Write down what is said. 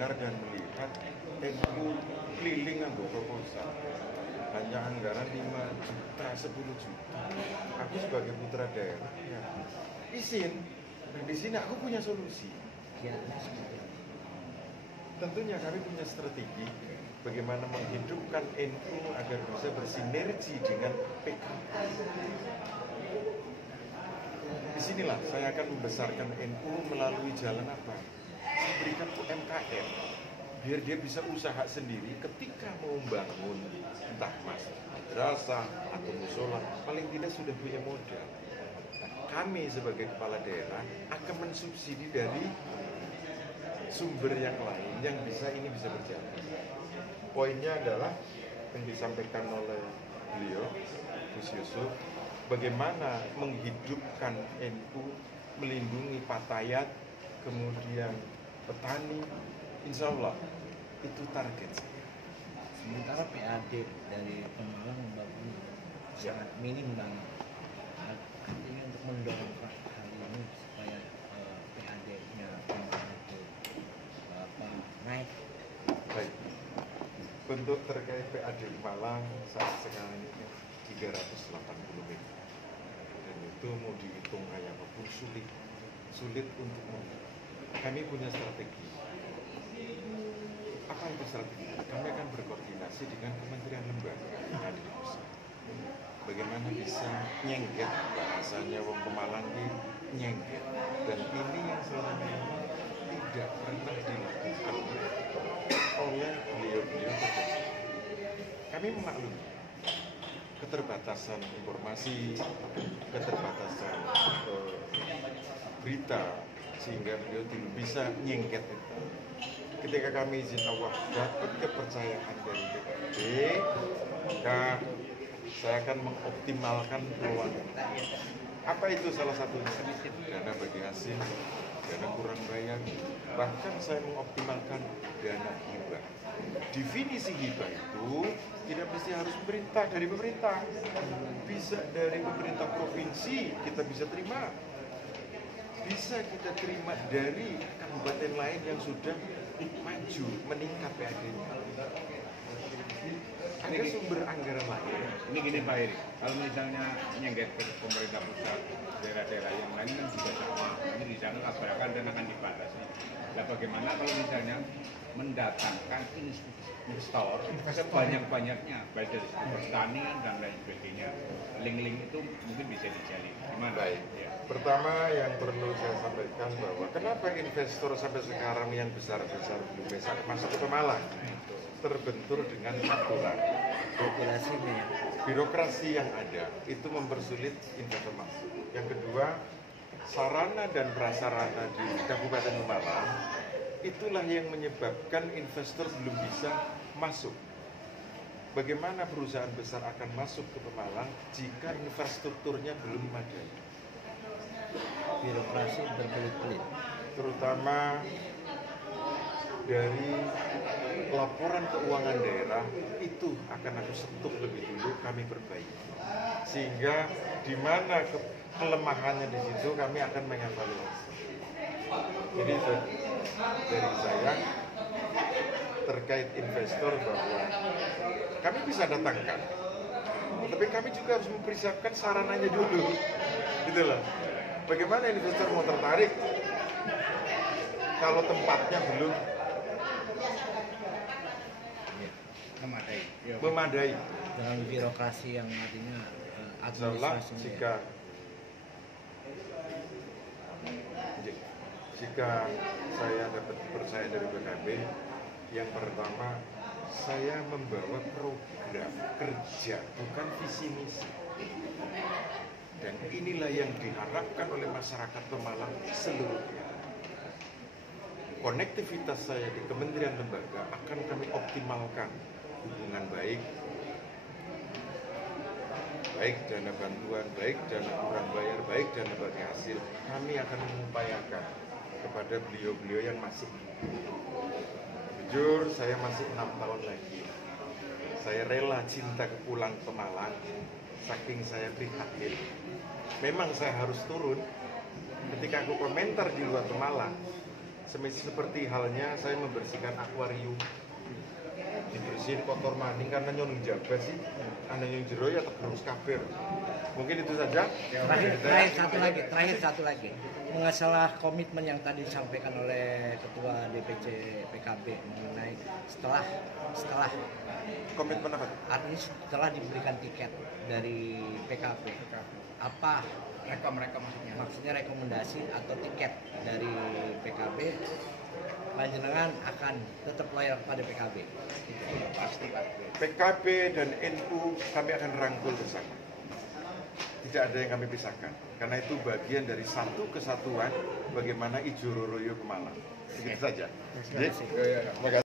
mendengar dan melihat NU keliling nganggo proposal hanya anggaran 5 juta, 10 juta. Aku sebagai putra daerah ya izin. Nah di sini aku punya solusi. Tentunya kami punya strategi bagaimana menghidupkan NU agar bisa bersinergi dengan PKB. Disinilah saya akan membesarkan NU melalui jalan apa? Saya berikan UMKM biar dia bisa usaha sendiri ketika mau bangun entah madrasah atau musola, paling tidak sudah punya modal. Nah, kami sebagai kepala daerah akan mensubsidi dari sumber yang lain yang ini bisa berjalan. Poinnya adalah yang disampaikan oleh beliau, Gus Yusuf, bagaimana menghidupkan NU, melindungi patayat, kemudian petani, insya Allah itu target saya. Sementara PAD dari Pemalang membangun sangat minim banget. Artinya untuk mendorong hal ini supaya PAD-nya Pemalang itu naik. Baik. Untuk terkait PAD Malang saat sekarang ini 380 meter. Dan itu mau dihitung kayak apapun sulit untuk menghitung. Kami punya strategi. Apa itu strategi? Kami akan berkoordinasi dengan kementerian lembaga yang ada di pusat. Bagaimana bisa nyengket, bahasanya wong Pemalang ini nyengket. Dan ini yang selama ini tidak pernah dilakukan oleh beliau-beliau. Kami memaklumi keterbatasan informasi, keterbatasan berita, sehingga beliau tidak bisa nyengket itu. Ketika kami izin Allah dapat kepercayaan dari PKB, maka saya akan mengoptimalkan peluang. Apa itu salah satunya? Dana bagi hasil, dana kurang bayar, bahkan saya mengoptimalkan dana hibah. Definisi hibah itu tidak mesti harus dari pemerintah, bisa dari pemerintah provinsi kita bisa terima, bisa kita terima dari kabupaten lain yang sudah maju meningkat PAD-nya. Ada sumber anggaran lain. Ini gini Pak Heri, kalau misalnya nyengget ke pemerintah pusat, daerah-daerah yang lain kan juga sama. Ini di sana tabrakan dan akan dibatasi. Nah bagaimana kalau misalnya mendatangkan investor sebanyak-banyaknya, baik dari pertanian dan lain sebagainya, link-link itu mungkin bisa dijalin. Gimana? Baik. Ya. Pertama yang perlu saya sampaikan bahwa kenapa investor sampai sekarang yang besar-besar belum bisa masuk ke Pemalang? Terbentur dengan aturan birokrasi yang ada itu mempersulit investor masuk. Yang kedua, sarana dan prasarana di Kabupaten Pemalang itulah yang menyebabkan investor belum bisa masuk. Bagaimana perusahaan besar akan masuk ke Pemalang jika infrastrukturnya belum memadai? Birokrasi berbelit-belit, terutama dari laporan keuangan daerah itu akan aku sentuh lebih dulu, kami perbaiki sehingga di mana kelemahannya di situ kami akan mengevaluasi. Jadi dari saya terkait investor bahwa kami bisa datangkan, tapi kami juga harus mempersiapkan sarananya dulu, gitu loh. Bagaimana investor mau tertarik kalau tempatnya belum memadai. dengan birokrasi yang artinya administrasinya. Jika saya dapat percaya dari PKB, yang pertama saya membawa program kerja, bukan visi misi. Dan inilah yang diharapkan oleh masyarakat Pemalang seluruhnya. Konektivitas saya di kementerian lembaga akan kami optimalkan, hubungan baik dana bantuan, baik dana kurang bayar, baik dana bagi hasil. Kami akan mengupayakan kepada beliau-beliau yang masih jujur, saya masih 6 tahun lagi. Saya rela cinta ke pulang Pemalang, saking saya prihatin. Memang saya harus turun. Ketika aku komentar di luar Pemalang, seperti halnya saya membersihkan akuarium, dibersihin kotor maning karena nyonung jabat sih, anda yang jero ya tergerus kabir. Mungkin itu saja. Terakhir satu lagi. Mengasalah komitmen yang tadi disampaikan oleh Ketua DPC PKB mengenai setelah Komitmen apa? artinya setelah diberikan tiket dari PKB, apa Mereka maksudnya rekomendasi atau tiket dari PKB, panjenengan akan tetap loyal pada PKB? pasti Pak. PKB dan NU kami akan rangkul bersama. Tidak ada yang kami pisahkan, karena itu bagian dari satu kesatuan bagaimana Ijo Roroyo ke Malang. Begitu saja. Terima kasih. Terima kasih.